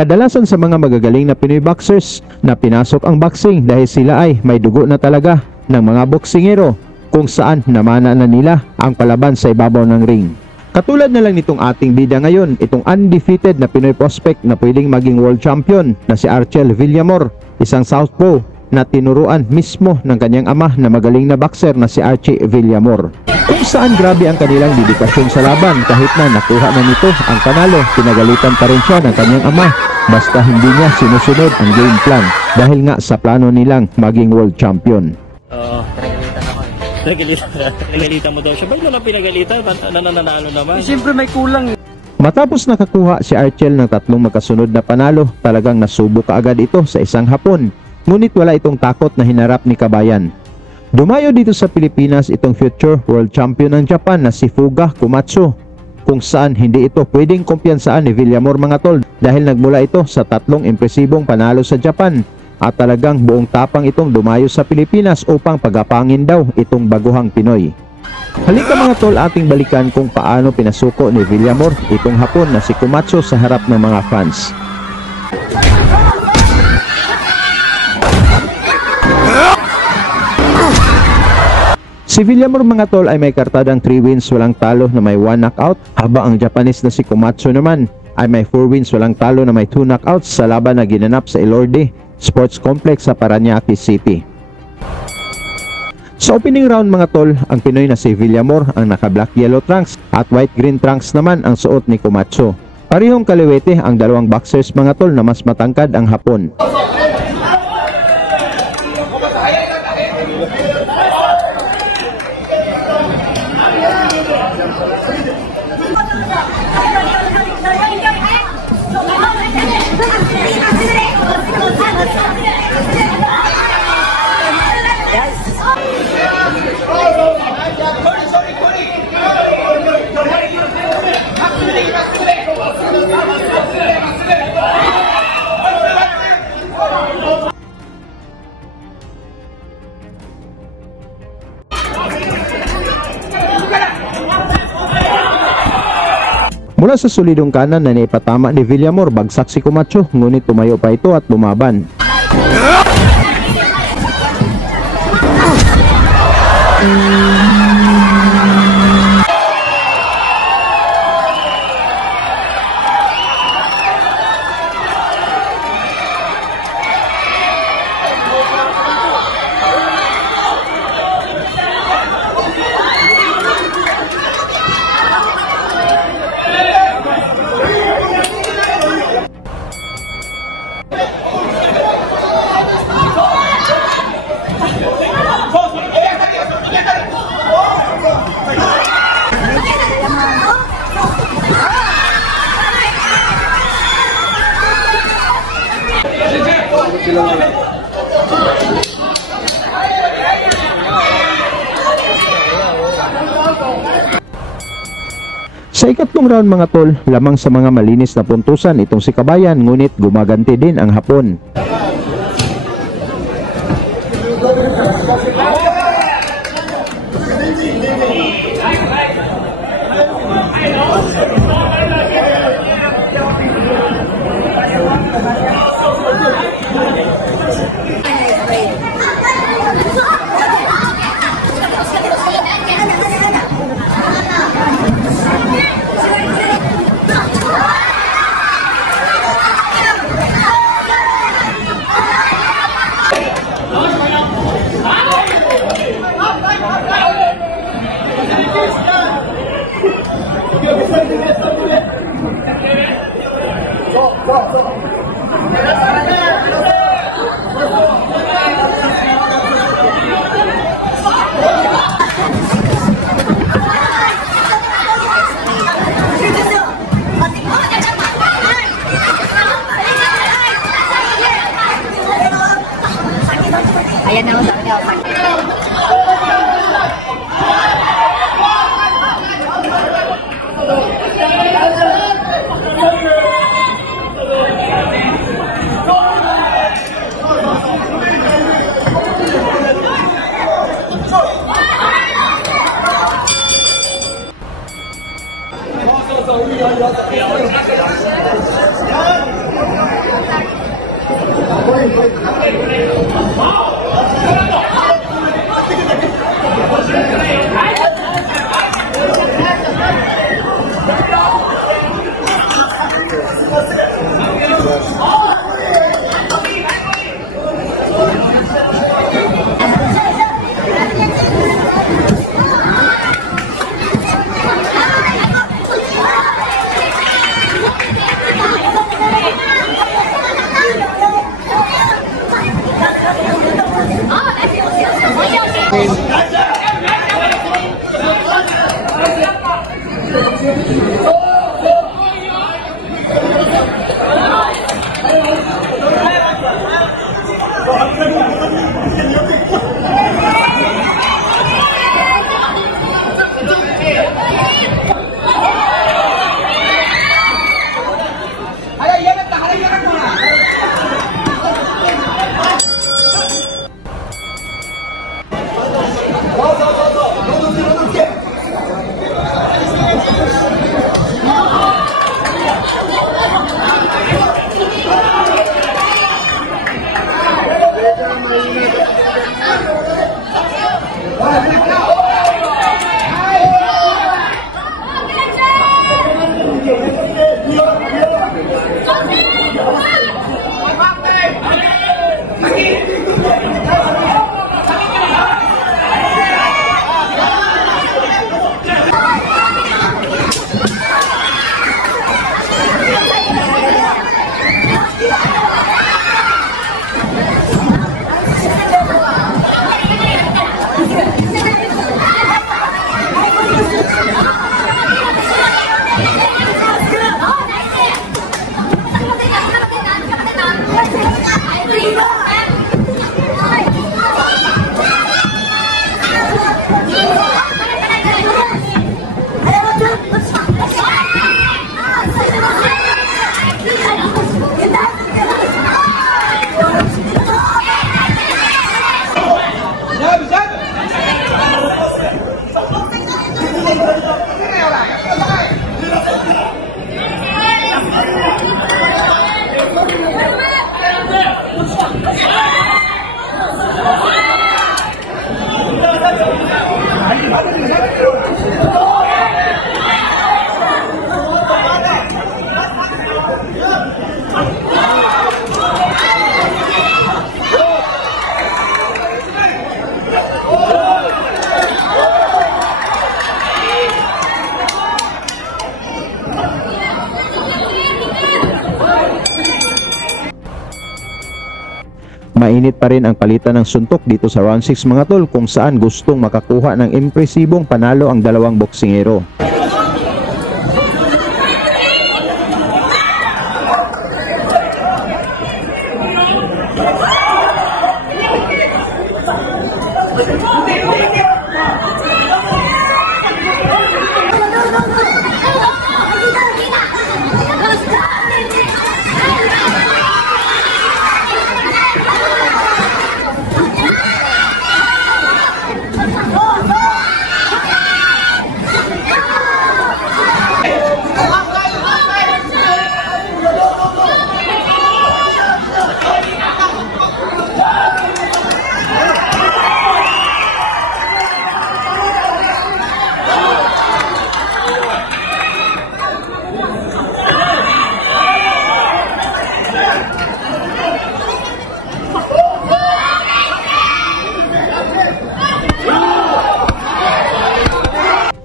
Kadalasan sa mga magagaling na Pinoy boxers na pinasok ang boxing dahil sila ay may dugo na talaga ng mga boksingero kung saan namana na nila ang palaban sa ibabaw ng ring. Katulad na lang nitong ating bida ngayon, itong undefeated na Pinoy prospect na pwedeng maging world champion na si Archel Villamor, isang southpaw na tinuruan mismo ng kanyang ama na magaling na boxer na si Archie Villamor. Kung saan grabe ang kanilang dedikasyon sa laban, kahit na nakuha na nito ang panalo, pinagalitan pa rin siya ng kanyang ama basta hindi niya sinusunod ang game plan dahil nga sa plano nilang maging world champion. Pinagalitan mo daw siya. Ba't naman pinagalitan? Nananalo naman. Siyempre may kulang. Matapos nakakuha si Archel ng 3 magkasunod na panalo, talagang nasubo kaagad ito sa isang hapon. Ngunit wala itong takot na hinarap ni Kabayan. Dumayo dito sa Pilipinas itong future world champion ng Japan na si Fuga Komatsu, kung saan hindi ito pwedeng kumpiyansaan ni Villamor mga tol dahil nagmula ito sa 3 impresibong panalo sa Japan at talagang buong tapang itong dumayo sa Pilipinas upang pagapangin daw itong baguhang Pinoy. Halika mga tol, ating balikan kung paano pinasuko ni Villamor itong hapon na si Komatsu sa harap ng mga fans. Si Villamor mga tol ay may kartadang 3 wins walang talo na may 1 knockout, habang ang Japanese na si Komatsu naman ay may 4 wins walang talo na may 2 knockouts sa laban na ginanap sa Elorde Sports Complex sa Parañaque City. Sa opening round mga tol, ang Pinoy na si Villamor ang naka-black yellow trunks at white green trunks naman ang suot ni Komatsu. Parehong kaliwete ang dalawang boxers mga tol na mas matangkad ang Hapon. Mula sa solidong kanan na naipatama ni Villamor, bagsak si Komatsu, ngunit tumayo pa ito at lumaban. Sa ikatlong round mga tol, lamang sa mga malinis na puntusan itong si Kabayan, ngunit gumaganti din ang Hapon. Ayan na ako sa Dạ. Mainit pa rin ang palitan ng suntok dito sa round 6 mga tol, kung saan gustong makakuha ng impresibong panalo ang dalawang boksingero.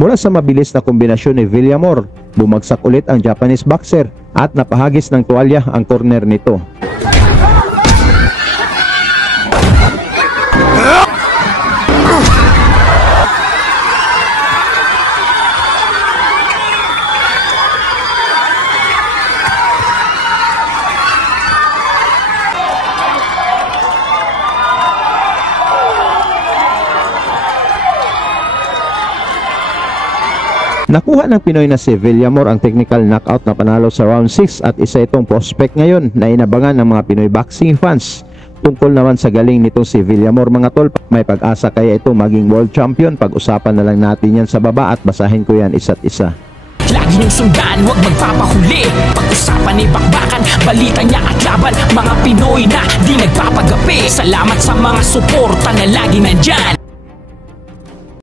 Mula sa mabilis na kombinasyon ni Villamor, bumagsak ulit ang Japanese boxer at napahagis ng tuwalya ang corner nito. Nakuha ng Pinoy na si Villamor ang technical knockout na panalo sa round 6 at isa itong prospect ngayon na inabangan ng mga Pinoy boxing fans. Tungkol naman sa galing nito si Villamor mga tol, may pag-asa kaya ito maging world champion? Pag-usapan na lang natin yan sa baba at basahin ko yan isa't isa. lagi niyong sundan, huwag magpapahuli. Pag-usapan ni bakbakan, balita niya at laban. Mga Pinoy na di nagpapagapi. Salamat sa mga suporta na lagi nandyan.